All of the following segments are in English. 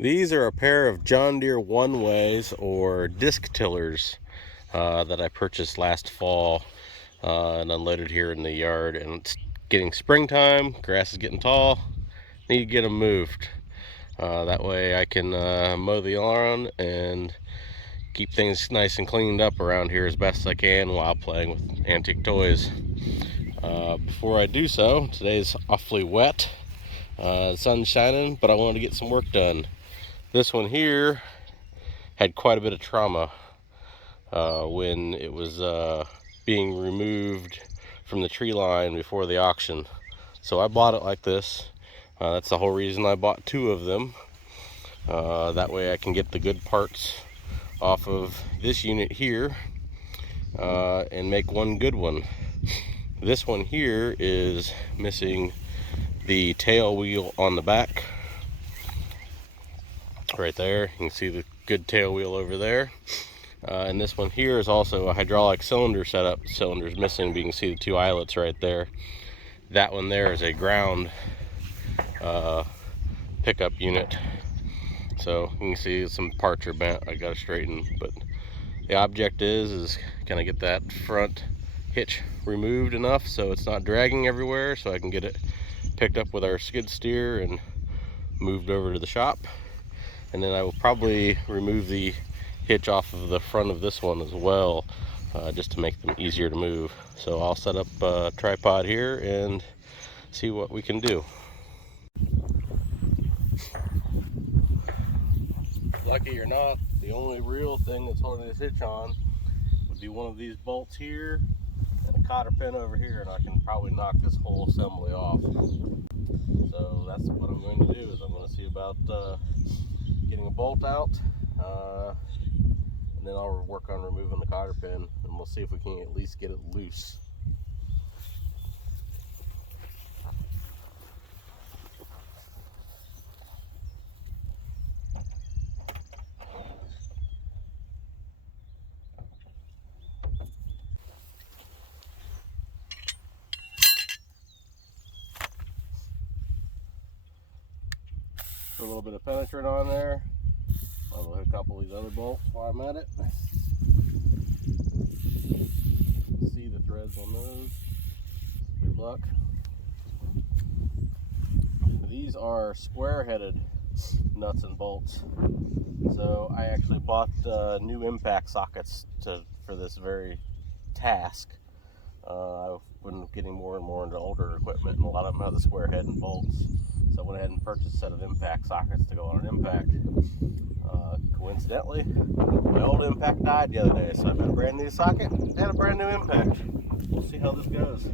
These are a pair of John Deere one-ways or disc tillers that I purchased last fall and unloaded here in the yard. And it's getting springtime, grass is getting tall, need to get them moved. That way I can mow the lawn and keep things nice and cleaned up around here as best I can while playing with antique toys. Before I do so, today's awfully wet. The sun's shining, but I wanted to get some work done. This one here had quite a bit of trauma when it was being removed from the tree line before the auction. So I bought it like this. That's the whole reason I bought two of them. That way I can get the good parts off of this unit here and make one good one. This one here is missing the tail wheel on the back. Right there, you can see the good tail wheel over there. And this one here is also a hydraulic cylinder setup. Cylinder's missing, but you can see the two eyelets right there. That one there is a ground pickup unit. So you can see some parts are bent. I got to straighten, but the object is kind of get that front hitch removed enough so it's not dragging everywhere, so I can get it picked up with our skid steer and moved over to the shop. And then I will probably remove the hitch off of the front of this one as well, just to make them easier to move. So I'll set up a tripod here and see what we can do. Lucky or not, the only real thing that's holding this hitch on would be one of these bolts here and a cotter pin over here, and I can probably knock this whole assembly off. So that's what I'm going to do, is I'm going to see about getting a bolt out, and then I'll work on removing the cotter pin, and we'll see if we can at least get it loose. Put a little bit of penetrant on there. I'll hit a couple of these other bolts while I'm at it. See the threads on those. Good luck. These are square-headed nuts and bolts. So I actually bought new impact sockets for this very task. I've been getting more and more into older equipment, and a lot of them have the square head and bolts. So I went ahead and purchased a set of impact sockets to go on an impact. Coincidentally, my old impact died the other day, so I've got a brand new socket and a brand new impact. We'll see how this goes.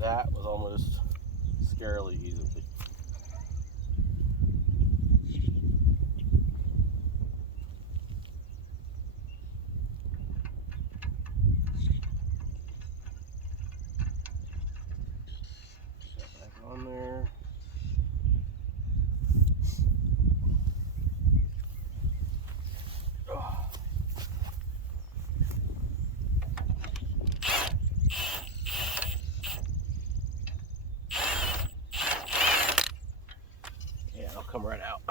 That was almost scarily easy. Back on there. Yeah, it'll come right out.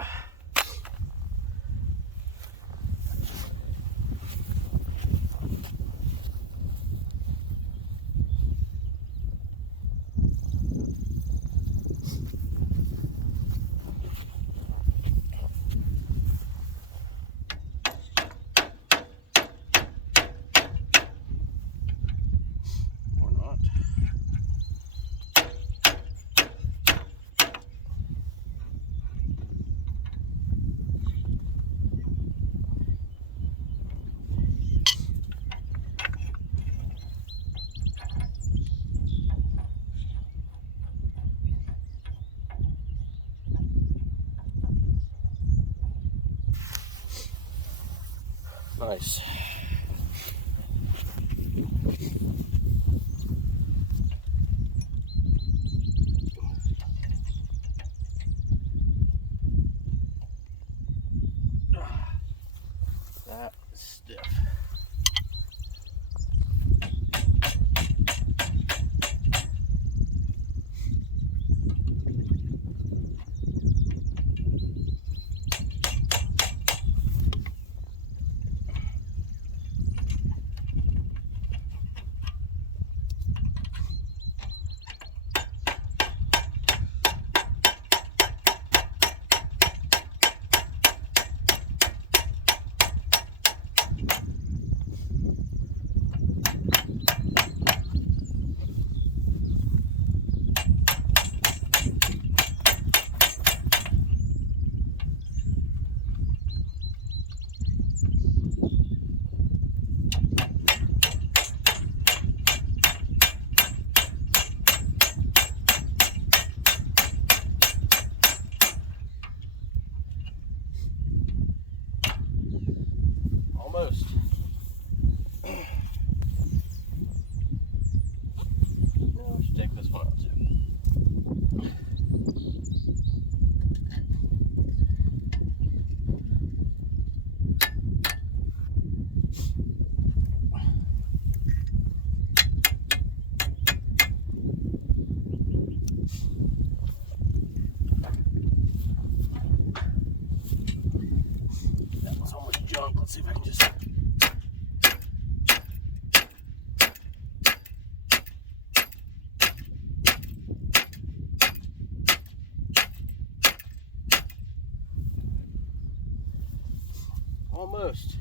Nice. see if I can just... Almost.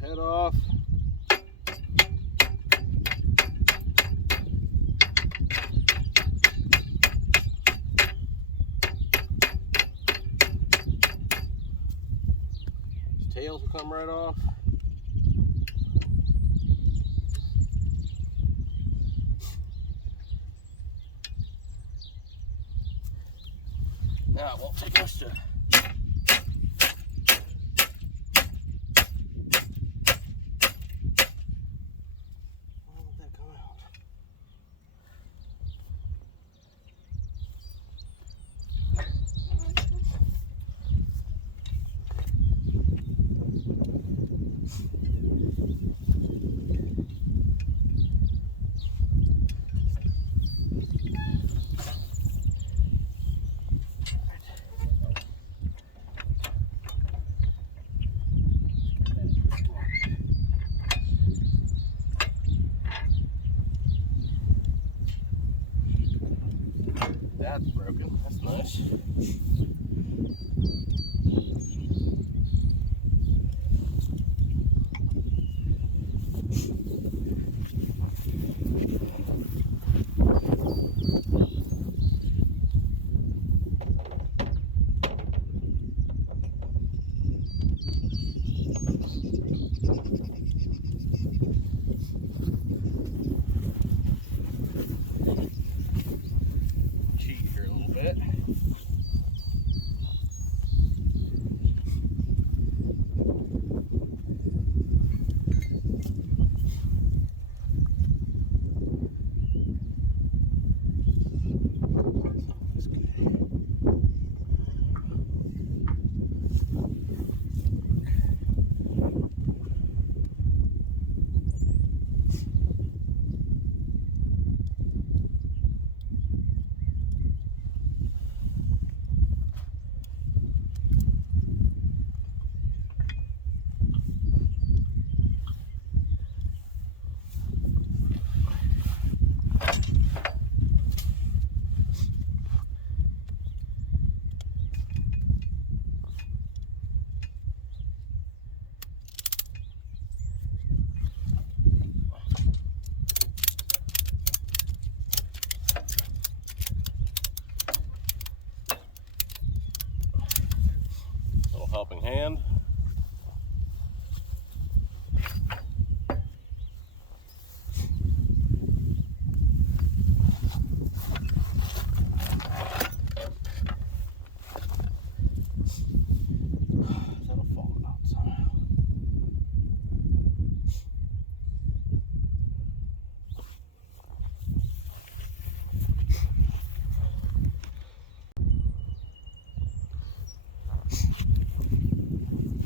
Head off. His tails will come right off. Now it won't take much to That's broken. That's nice. Cheat here a little bit. Little helping hand. That'll fall out somehow.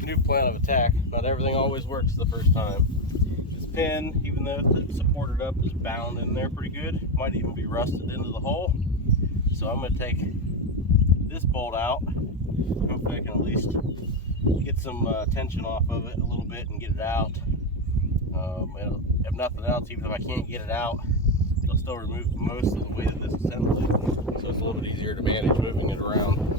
New plan of attack. Not everything always works the first time. This pin, even though it's supported up, is bound in there pretty good. Might even be rusted into the hole. So I'm going to take this bolt out. Hopefully I can at least get some tension off of it a little bit and get it out. If nothing else, even if I can't get it out, it'll still remove most of the weight of this assembly. So it's a little bit easier to manage moving it around.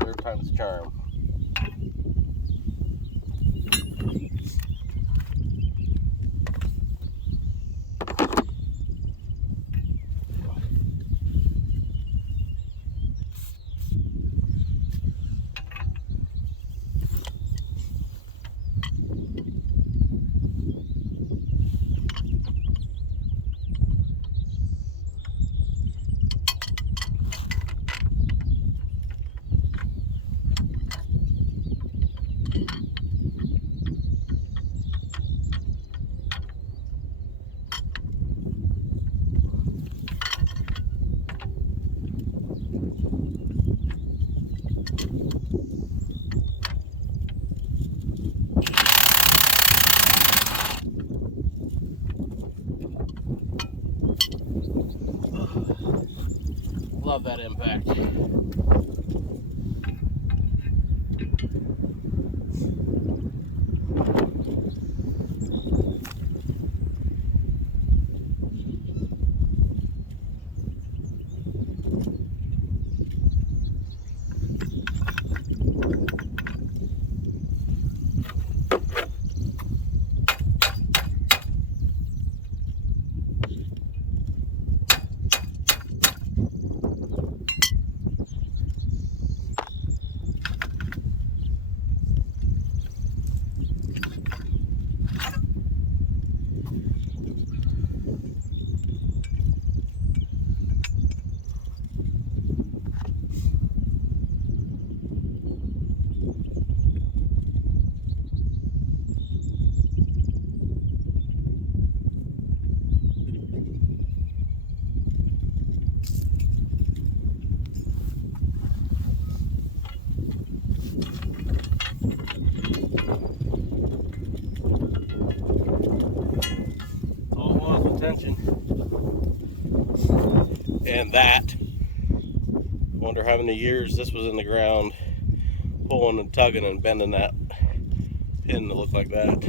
Third time's the charm. love that impact. Attention. And that, wonder how many years this was in the ground, pulling and tugging and bending that pin to look like that.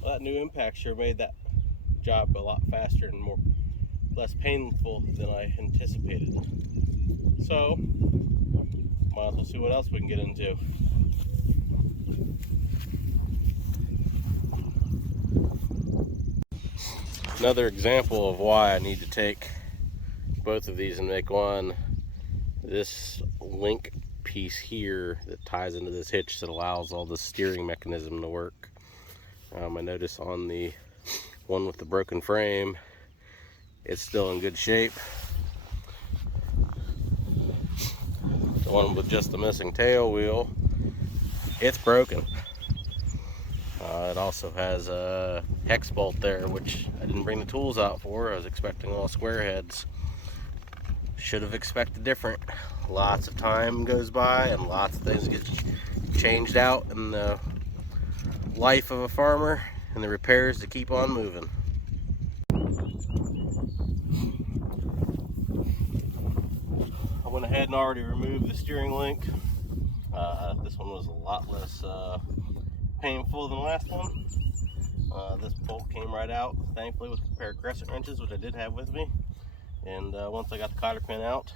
Well, that new impact sure made that job a lot faster and less painful than I anticipated. So, might as well see what else we can get into. Another example of why I need to take both of these and make one. This link piece here that ties into this hitch that allows all the steering mechanism to work. I notice on the one with the broken frame, it's still in good shape. The one with just the missing tail wheel, it's broken. It also has a hex bolt there, which I didn't bring the tools out for. I was expecting all square heads. Should have expected different. Lots of time goes by and lots of things get changed out in the life of a farmer, and the repairs to keep on moving. I went ahead and already removed the steering link. This one was a lot less painful than the last one. This bolt came right out, thankfully, with a pair of crescent wrenches, which I did have with me. And once I got the cotter pin out,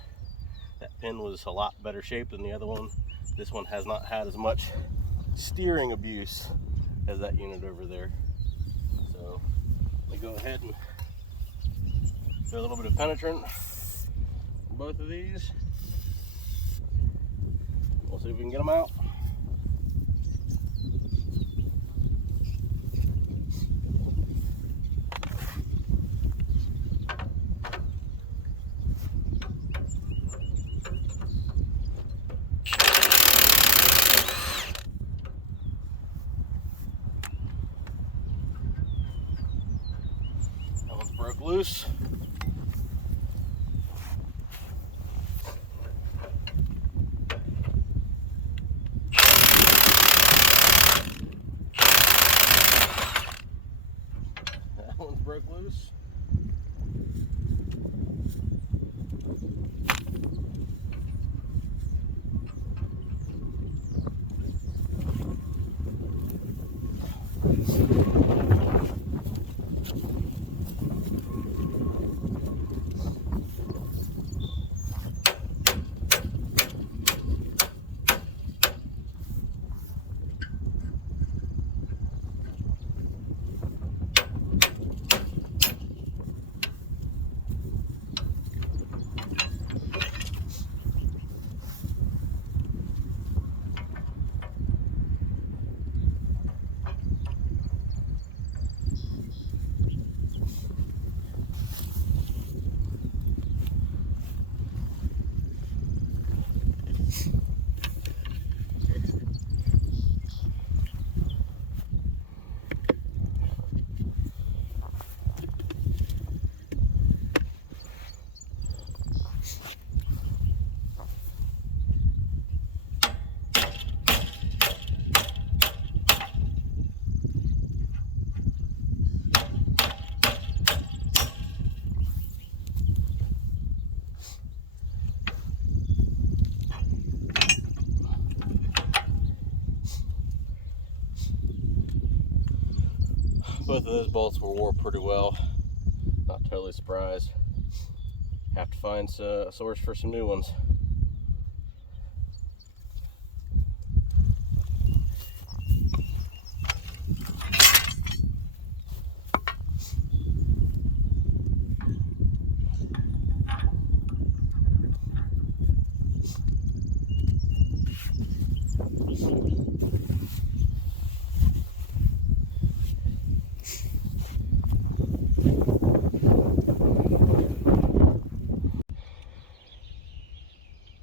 that pin was a lot better shape than the other one. This one has not had as much steering abuse as that unit over there. So let me go ahead and do a little bit of penetrant on both of these. We'll see if we can get them out. That one's broke loose. That one's broke loose. both of those bolts were wore pretty well. Not totally surprised. Have to find a source for some new ones.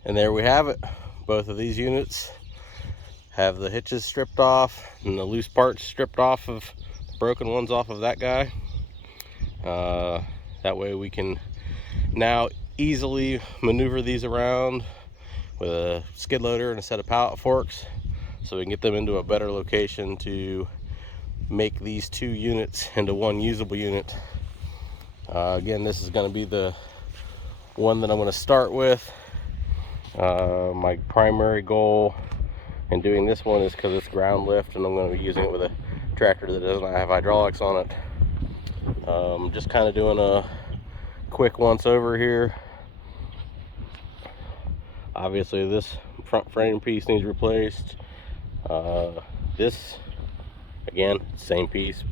And there we have it. Both of these units have the hitches stripped off and the loose parts stripped off of the broken ones off of that guy. That way we can now easily maneuver these around with a skid loader and a set of pallet forks, so we can get them into a better location to make these two units into one usable unit. Again, this is going to be the one that I'm going to start with. My primary goal in doing this one is because it's ground lift, and I'm going to be using it with a tractor that doesn't have hydraulics on it. Just kind of doing a quick once over here. Obviously this front frame piece needs replaced. This, again, same piece.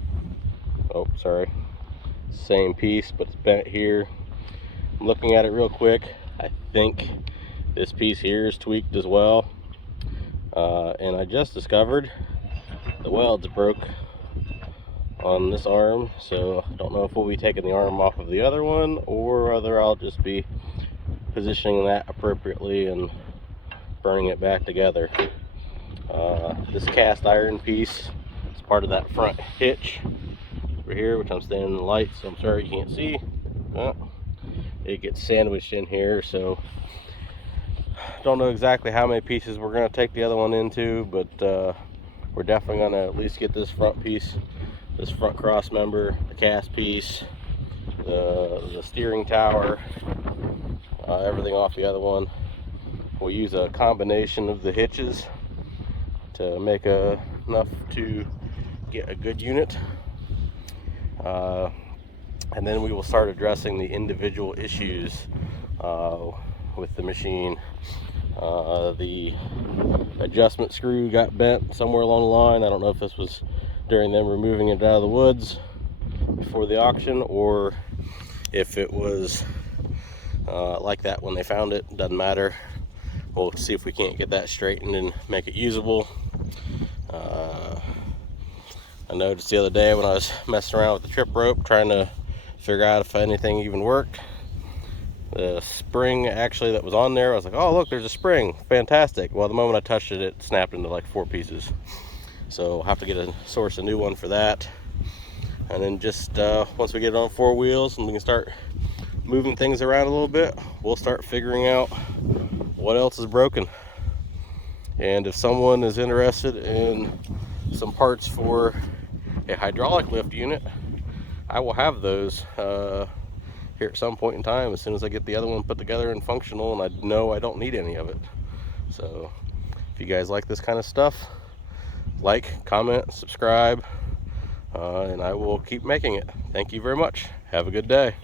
Oh, sorry. Same piece, but it's bent here. I'm looking at it real quick. I think this piece here is tweaked as well. And I just discovered the welds broke on this arm, so I don't know if we'll be taking the arm off of the other one or whether I'll just be positioning that appropriately and burning it back together. This cast iron piece is part of that front hitch over here, which I'm standing in the light, so I'm sorry you can't see. It gets sandwiched in here, so don't know exactly how many pieces we're going to take the other one into, but we're definitely going to at least get this front piece, this front cross member, the cast piece, the steering tower, everything off the other one. We'll use a combination of the hitches to make enough to get a good unit. And then we will start addressing the individual issues with the machine. The adjustment screw got bent somewhere along the line. I don't know if this was during them removing it out of the woods before the auction, or if it was like that when they found it. Doesn't matter. We'll see if we can't get that straightened and make it usable. I noticed the other day when I was messing around with the trip rope trying to figure out if anything even worked, the spring actually that was on there, I was like, oh look, there's a spring, fantastic. Well, the moment I touched it, it snapped into like 4 pieces. So I'll have to get a new one for that. And then just once we get it on 4 wheels and we can start moving things around a little bit, we'll start figuring out what else is broken. And if someone is interested in some parts for a hydraulic lift unit, I will have those here at some point in time, as soon as I get the other one put together and functional, and I know I don't need any of it. So if you guys like this kind of stuff, like, comment, subscribe, and I will keep making it. Thank you very much. Have a good day.